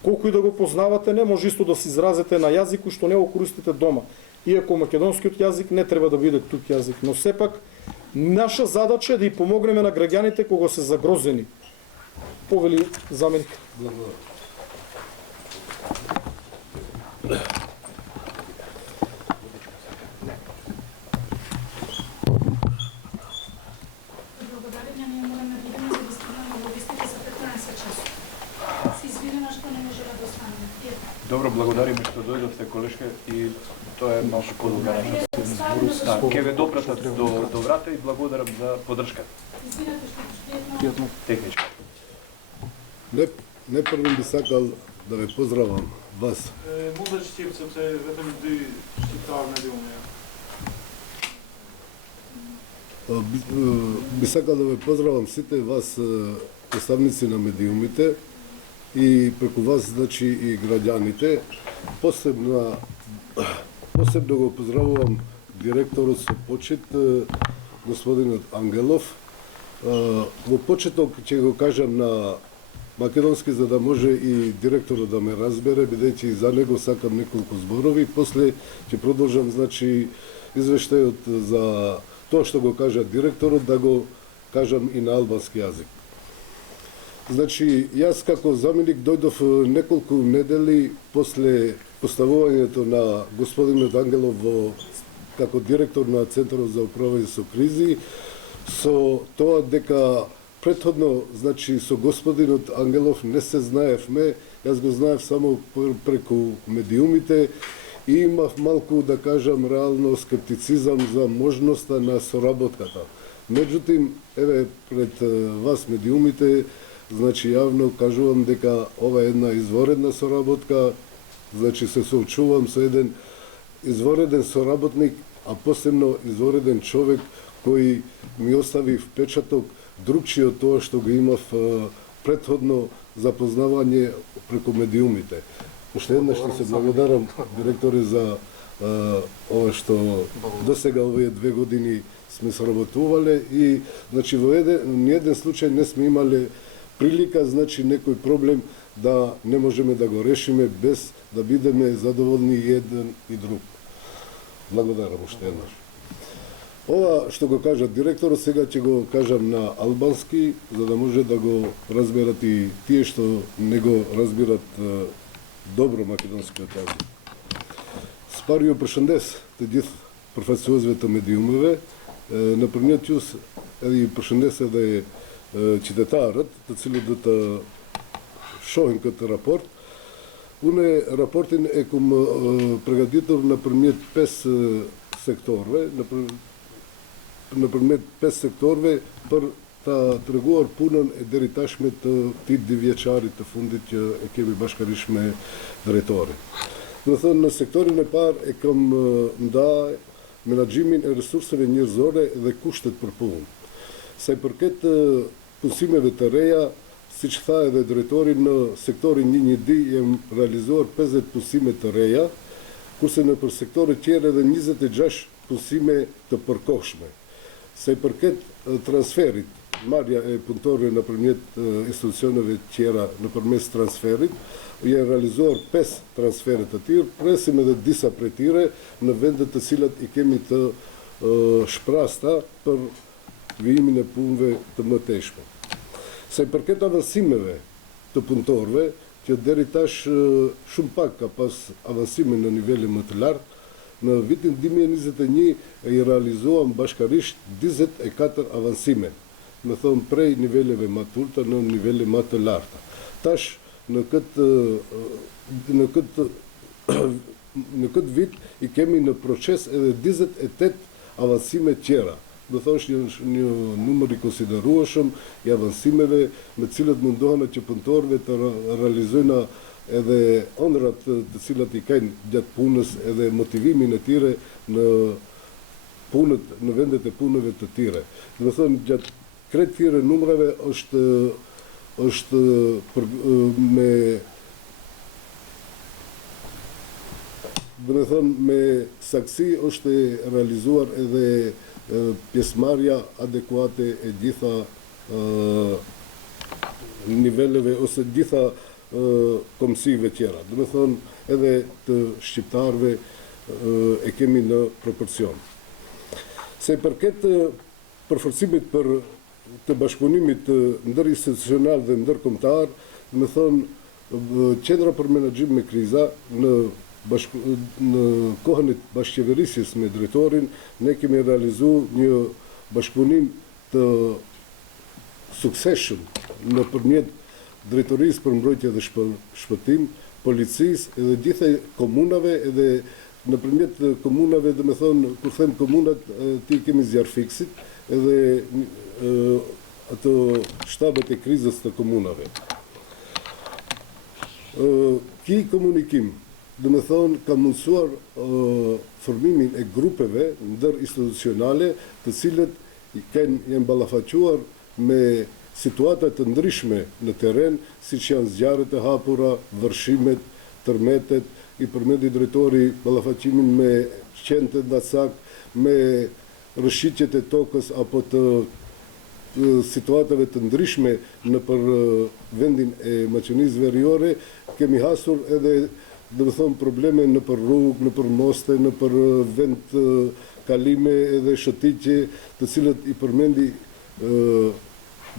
Колку и да го познавате, не може исто да се изразите на јазик што не го користите дома. Иако македонскиот јазик не треба да биде тук јазик, но сепак наша задача е да и помогнеме на граѓаните кога се загрозени. Повели заменик. Благодарение, ние мораме да идеме за да стигнеме во листите за 15 часот. Се извинена што не можеме да останеме. Добро, благодариме што дојдовте, колешка, и тоа е малку подолга наша. Да, ќе ве допратат до врата и благодарам за подршката. Извинете што што Техничка. Не првим би сакал да ве поздравам вас. Možda Štipce se vedem di Štiptar nedelje. Би сакал да ве поздравам сите вас представници на медиумите и преку вас значи и граѓаните. Посебно го поздравувам директорот со почит господинот Ангелов. Во почеток ќе го кажам на македонски, за да може и директорот да ме разбере, бидејќи за него сакам неколку зборови. После ќе продолжам, значи, извештајот за тоа што го кажа директорот, да го кажам и на албански јазик. Значи, јас како заменик дојдов неколку недели после поставувањето на господинот Ангелов како директор на Центарот за управување со кризи, со тоа дека претходно, значи, со господинот Ангелов не се знаевме, јас го знаев само преку медиумите и имав малку, да кажам, реално скептицизам за можноста на соработката. Меѓутоа, еве, пред вас медиумите, значи, јавно кажувам дека ова е една изворедна соработка, значи, се соочувам со еден извореден соработник, а посебно извореден човек кој ми остави впечаток другчи од тоа што го имав претходно запознавање преку медиумите. Уште еднаш што се благодарам, директоре, за ова што досега овие 2 години сме соработувале и, значи, во ниеден случај не сме имале прилика, значи, некој проблем да не можеме да го решиме без да бидеме задоволни еден и друг. Благодарам уште еднаш. Ова што го кажа директорот, сега ќе го кажам на албански, за да може да го разберат и тие што не го разбират добро македонскиот јазик. Спарио прашандес, те дит професионалните медиумове, на првниот јус и прашандесе да е читатарот, да целиот шоинкот рапорт. Уне рапортин е ком прегадитор на првниот 5 секторве, на првниот 5 секторве, та трегувар пунан е дериташмет ти дивјачарите фундит е кеби башкаришме директори. На секторине пар е кам да менаджимин е ресурсови нирзоре dhe kushtet për punë. Sa i përket punësimeve të reja, siç tha edhe drejtori, në sektorin 1-1D jem realizuar 50 punësime të reja, kurse në për sektorët tjerë edhe 26 punësime të përkohshme. Sa i përket transferit, marrja e punëtorëve nëpërmjet institucioneve tjera nëpërmes transferit, janë realizuar 5 transfere të tjerë, presim edhe disa prej tyre në vendet të cilat i kemi të shprasta për vijimin e punëve të mëtejshme. Sa i përket avancimeve të punëtorëve, që deri tash shumë pak ka pas avancime në nivele më të lartë, në vitin 2021 i realizuam bashkarisht 24 avancime, me thonë prej niveleve më të ulta në nivele më të larta. Tash në këtë vit i kemi në proces edhe 28 avancime tjera. Do thosh një numër i konsiderueshëm i avancimeve me cilët mundohen që punëtorëve të realizojnë edhe ëndrat të cilat i kanë gjatë punës edhe motivimin e tyre në punët, në vendet e punëve të tyre. Do thonë gjatë krejt tyre numrave është do të thonë me saksi është realizuar edhe pjesëmarrja adekuate e gjitha niveleve ose gjitha komësive tjera. Do të thonë edhe të shqiptarëve e kemi në proporcion. Se përket përforcimit për të bashkëpunimit ndërinstitucional dhe ndërkombëtar, do të thonë Qendra për Menaxhim me Kriza në kohën e bashkëqeverisjes me drejtorin, ne kemi realizuar një bashkëpunim të suksesshëm nëpërmjet Drejtorisë për Mbrojtje dhe Shpëtim, policisë edhe gjithë komunave edhe nëpërmjet komunave, do të thonë, kur them komunat, ti kemi zjarfiksit edhe ato shtabet e krizës të komunave. Ky komunikim, do të thonë, ka mundësuar formimin e grupeve ndërinstitucionale, të cilët janë ballafaquar me situata të ndryshme në terren, siç janë zjarret e hapura, vërshimet, tërmetet, i përmendi drejtori ballafaqimin me qenë të ndacak, me rëshqitjet e tokës apo të situatave të ndryshme në për vendin e Maqedonisë Veriore, kemi hasur edhe, do të thonë, probleme në për rrugë, në për moste, në për vend kalime edhe shëtitje, të cilët i përmendi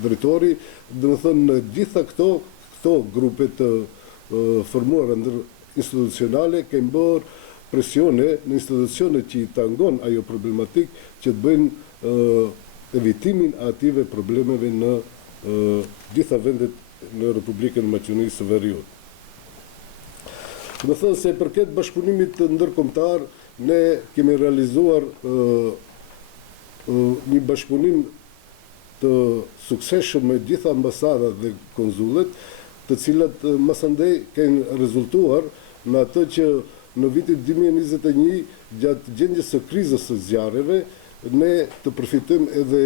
drejtori. Do të thonë, në gjitha këto grupe të formuara ndërinstitucionale kemi bërë presione në institucionet që i tangon ajo problematik që të bëjnë evitimin ative problemeve në gjitha vendet në Republikën e Maqedonisë së Veriut. Do të thonë se përket bashkëpunimit ndërkombëtar, ne kemi realizuar një bashkëpunim të suksesshëm me gjitha ambasadat dhe konzullet, të cilat masandej kanë rezultuar në atë që në vitin 2021, gjatë gjendjes së krizës së zjarreve, ne të përfitojmë edhe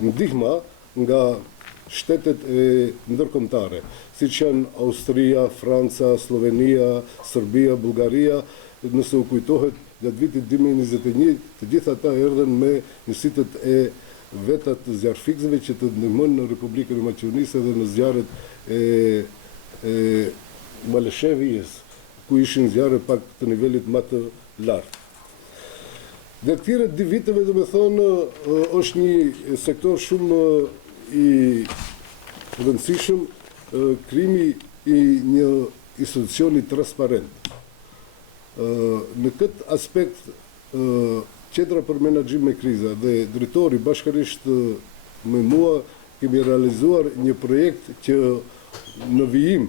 ndihma nga shtetet e ndërkombëtare, siç janë Austria, Franca, Slovenia, Serbia, Bullgaria. Nëse u kujtohet, gjatë vitit 2021, të gjitha ata erdhën me njësitet e veta të zjarfikësve që të ndihmojnë në Republikën e Maqedonisë edhe në zjarret e Maleshevijës, ku ishin zjarre pak të nivelit më të lartë. Dhe këtyre 2 viteve, do të thonë, është një sektor shumë i rëndësishëm krijimi i një institucioni transparent. Në këtë aspekt, Qendra për Menaxhim me Kriza dhe drejtori bashkërisht me mua kemi realizuar një projekt që në vijim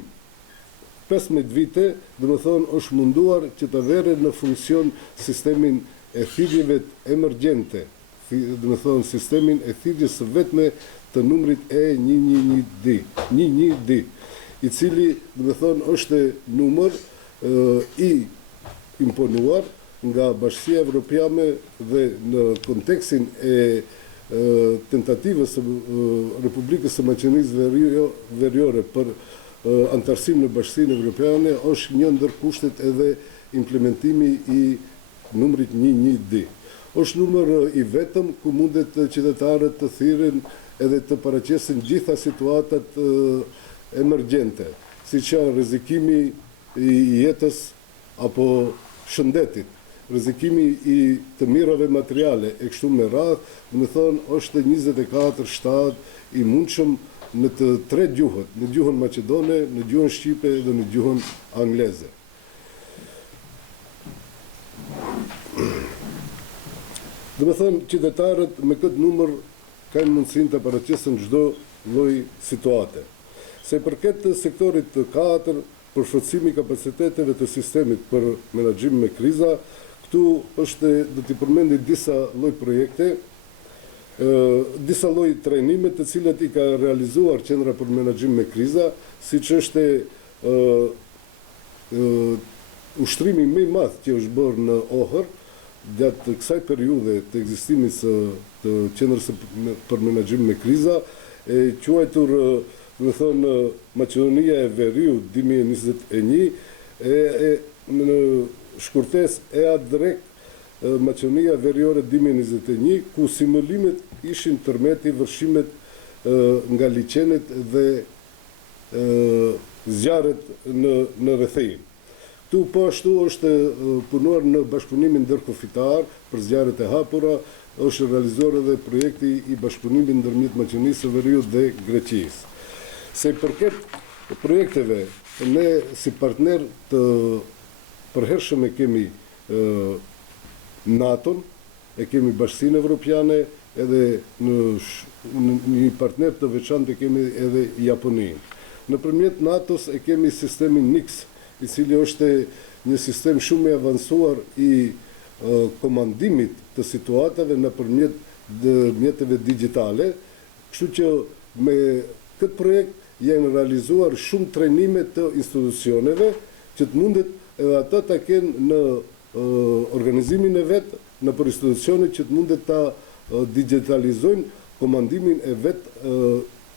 15 vite, do të thonë, është munduar që të vere në funksion sistemin e thirrjeve emergjente, do të thonë sistemin e thirrjes së vetme të numrit E111D, i cili, do të thonë, është numër i imponuar nga Bashkia Evropiane dhe në kontekstin e tentativës së Republikës së Maqedonisë Veriore për antarësim në Bashkinë Evropiane, është një ndër kushtet edhe implementimi i numrit 111D. Është numër i vetëm ku mundet qytetarët të thirren edhe të paraqesin gjitha situatat emergjente, siç janë rrezikimi i jetës apo shëndetit, rrezikimi i të mirave materiale e kështu me radhë. Do të thonë, është 24 shtat i mundshëm në të 3 gjuhët, në gjuhën maqedone, në gjuhën shqipe dhe në gjuhën angleze. Do të thonë, qytetarët me këtë numër kanë mundësinë të paraqesin çdo lloj situate. Se përket të sektorit të 4, përforcimi kapaciteteve të sistemit për menaxhim me kriza, këtu është, do t'i përmendi disa lloj projekte, disa lloj trajnime të cilat i ka realizuar Qendra për Menaxhim me Kriza, siç është ushtrimi më i madh që është bërë në Ohër gjatë kësaj periudhe të ekzistimit të Qendrës për Menaxhim me Kriza, e quajtur, do të thonë, Maqedonia e Veriut 2021, shkurtes EA Drek Maqedonia Veriore 2021, ku simulimet ishin tërmeti vërshimet nga liçenet dhe zjarret në rrethejim. Këtu po ashtu është punuar në bashkëpunimin ndërkufitar për zjarret e hapura, është realizuar edhe projekti i bashkëpunimit ndërmjet Maqedonisë së Veriut dhe Greqisë. Se i përket projekteve, ne si partner të përhershëm e kemi NATO-n, e kemi Bashkinë Evropiane, edhe një partner të veçantë e kemi edhe Japoninë. Nëpërmjet NATO-s e kemi sistemin NICS, i cili është një sistem shumë i avancuar i komandimit të situatave nëpërmjet mjeteve digjitale, kështu që me këtë projekt janë realizuar shumë trajnime të institucioneve që të mundet edhe ata ta kenë në organizimin e vetë, në për institucionet që të mundet ta digitalizojnë komandimin e vetë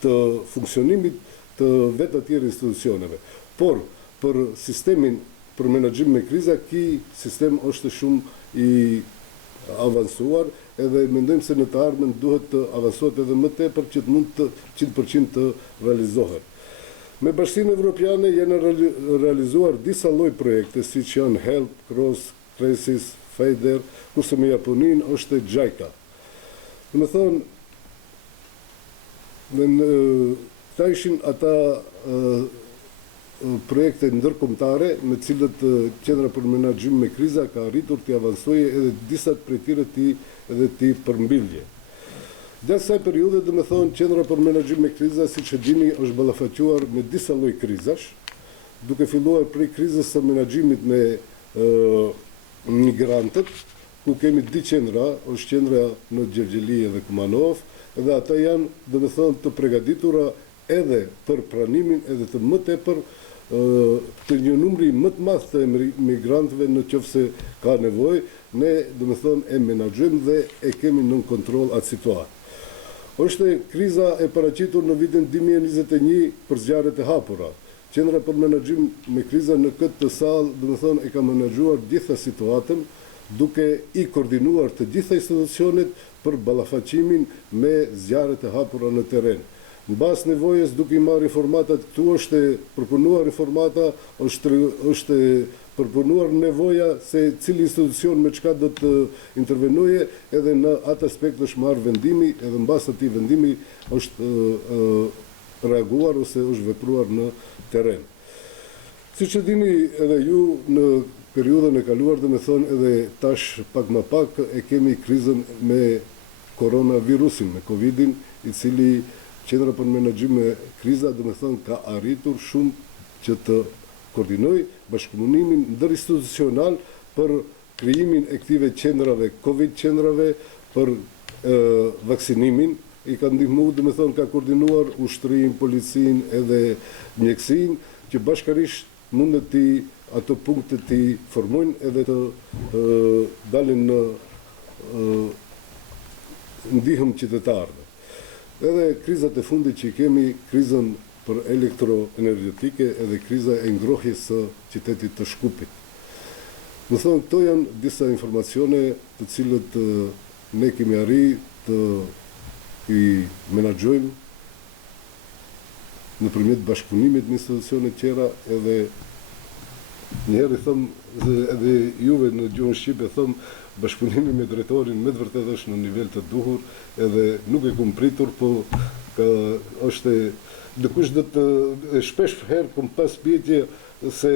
të funksionimit të vetë atyre institucioneve. Por, për sistemin për menaxhim me kriza, ky sistem është shumë i avancuar, edhe mendojmë se në të ardhmen duhet të avancohet edhe më tepër që të mund të 100% të realizohet. Me Bashkinë Evropiane janë realizuar disa lloj projekte, siç janë HELP, CROSS, CRESIS, FEDER, kurse me Japoninë është JICA. Do të thonë, këta ishin ata projekte ndërkombëtare me cilët Qendra për Menaxhim me Kriza ka arritur të avancojë edhe disa prej tyre të përmbyllje. Gjatë kësaj periudhe, do të thonë, Qendra për Menaxhim me Kriza, siç e dini, është ballafaquar me disa lloj krizash, duke filluar prej krizës së menaxhimit me migrantët, ku kemi dy qendra, është qendra në Gjergjeli dhe Kumanov, dhe ata janë, do të thonë, të përgatitura edhe për pranimin edhe të më tepër të një numri më të madh të migrantëve në qoftë se ka nevojë, ne do të thonë e menaxhojmë dhe e kemi nën kontroll atë situatë. Është kriza e paraqitur në vitin 2021 për zjarret e hapura. Qendra për Menaxhim me Kriza në këtë sallë, do të thonë, e ka menaxhuar gjitha situatën, duke i koordinuar të gjitha institucionet për ballafaqimin me zjarret e hapura në terren. Në bazë nevojës, duke i marrë informatat, këtu është përpunuar informata, është përpunuar nevoja se cili institucion me çka do të intervenojë, edhe në atë aspekt është marrë vendimi, edhe në bazë atij vendimi është reaguar ose është vepruar në terren. Siç e dini edhe ju, në periudhën e kaluar, do të thonë edhe tash pak më pak e kemi krizën me koronavirusin, me Covidin, i cili Qendra për Menaxhim me Kriza, do të thonë, ka arritur shumë që të koordinoj bashkëpunimin ndërinstitucional për krijimin e këtyre qendrave, Covid qendrave, për vaksinimin. I ka ndihmuar, do të thonë, ka koordinuar ushtrin, policin edhe mjekësinë, që bashkërisht mundet të ato punkte të formojnë edhe të dalin në ndihmë qytetarëve. Edhe krizat e fundit që kemi, krizën për elektroenergetike edhe kriza e ngrohjes së qytetit të Shkupit. Më thonë, këto janë disa informacione të cilët ne kemi arritur të i menaxhojmë nëpërmjet bashkëpunimit me institucione tjera, edhe njëherë thëmë edhe juve në gjuhën shqipe thëmë bashkëpunimi me drejtorin me të vërtetë është në nivel të duhur, edhe nuk e kum pritur, po është dikush do të shpesh herë kum pas pyetje se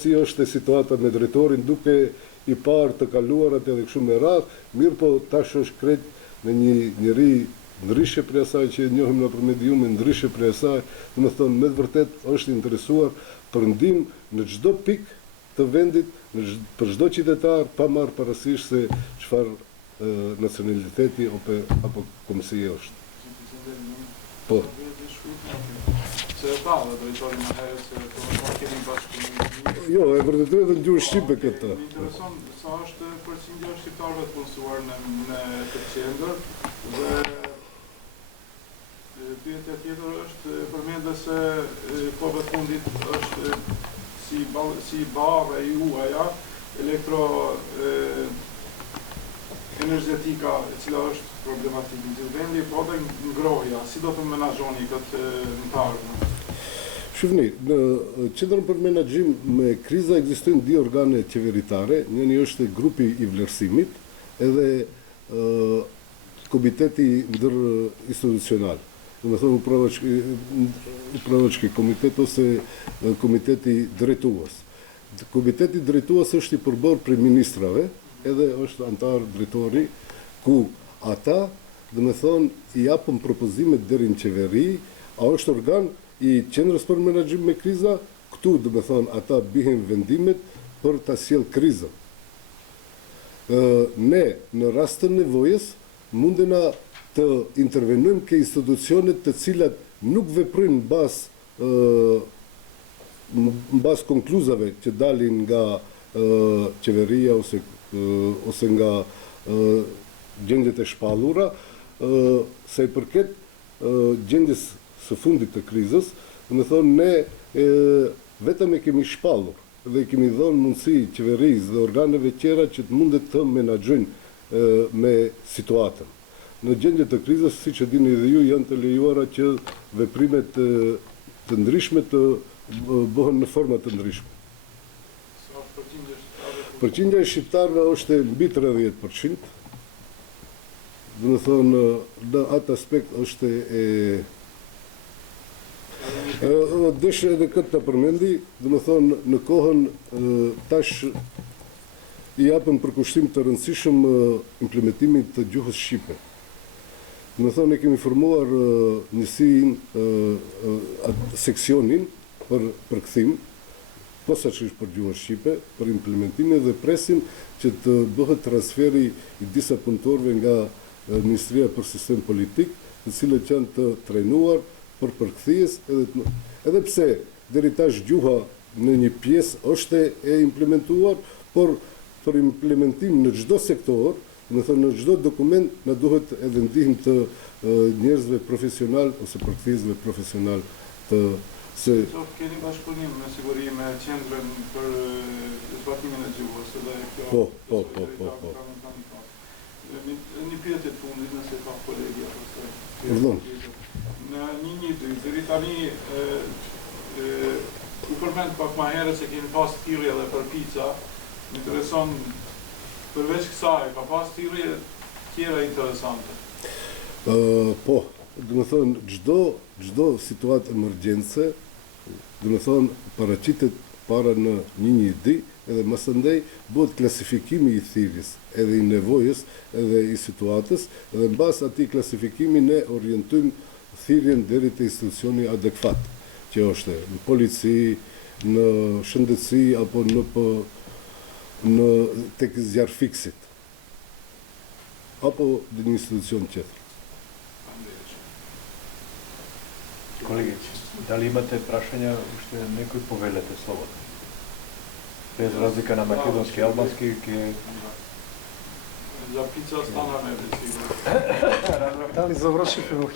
si është situata me drejtorin, duke i parë të kaluarat edhe kështu me radhë, mirë po tash është krejt në një njeri ndryshe prej asaj që e njohim nëpërmjet jume, ndryshe prej asaj, do të thonë me të vërtetë është interesuar për ndihmë në çdo pikë të vendit, për çdo qytetar, pa marrë parasysh se çfarë nacionaliteti apo komisi është. Po. Se e tha dhe drejtori më herët se të kemi bashkëpunim. Jo, e vërtetoj edhe në gjuhën shqipe këtë. Më intereson sa është përqindja e shqiptarëve të punësuar në këtë qendër dhe pyetja tjetër është përmendë se kohëve fundit është si barë e juaja energetika e cila është problematikë. Që vendi po dhe ngrohja, si do të menaxhoni këtë ntarë? Shufni, në Qendrën për Menaxhim me kriza ekzistojnë dy organe qeveritare, njëri është grupi i vlerësimit edhe komiteti ndërinstitucional. Do të thonë upravëçki komitet ose komiteti drejtues. Komiteti drejtues është i përbërë prej ministrave, edhe është antar drejtori, ku ata, do të thonë, i japën propozimet deri në qeveri, a është organ i Qendrës për Menaxhim me kriza, këtu, do të thonë, ata bihen vendimet për ta sjellë krizën. Ne, në rast të nevojës, mundena të intervenojmë ke institucionet të cilat nuk veprojnë mbas konkluzave që dalin nga qeveria ose nga gjendjet e shpallura, sa i përket gjendjes së fundit të krizës, do të thonë ne vetëm e kemi shpallur dhe i kemi dhënë mundësi qeverisë dhe organeve tjera që të mundet të menaxhojnë me situatën. Në gjendje të krizës, siç e dini dhe ju, janë të lejuara që veprimet të ndryshme të bëhen në forma të ndryshme. Përqindja e shqiptarëve është mbi 30%. Do të thonë, në atë aspekt është desh edhe këtë të përmendi, do të thonë, në kohën tash i japën përkushtim të rëndësishëm implementimit të gjuhës shqipe. Do të thonë, ne kemi formuar njësinë, seksionin për përkthim, posaçërisht për gjuhën shqipe, për implementimin dhe presim që të bëhet transferi i disa punëtorëve nga Ministria për Sistem Politik, të cilët janë të trajnuar për përkthies, edhe pse deri tash gjuha në një pjesë është e implementuar, por për implementim në çdo sektor, do të thonë në çdo dokument na duhet edhe ndihmë të njerëzve profesional ose përkthiesve profesional të Keni bashkëpunim me siguri me qendrën për zbatimin e gjuhës edhe kjo. Po. Një pyetje të fundit nëse ka kolegi apo se. Urdhon. Në 1-2 deri tani u përmend pak më herët se keni pas thirrje edhe për pica. Më intereson përveç kësaj, ka pas thirrje tjera interesante. Po, do të thonë çdo situatë emergjence, do të thonë paraqitet para në 1-2 edhe masandej bëhet klasifikimi i thirrjes, edhe i nevojës, edhe i situatës, dhe mbas atij klasifikimi ne orientojmë thirrjen deri te institucioni adekuat, që është në polici, në shëndetësi apo në tek zjarfiksit apo në një institucion tjetër. Колеги, дали имате прашања, уште некој повелете слободно? Без разлика на македонски и албански, За пица станаме, сигурно. Дали завршивме во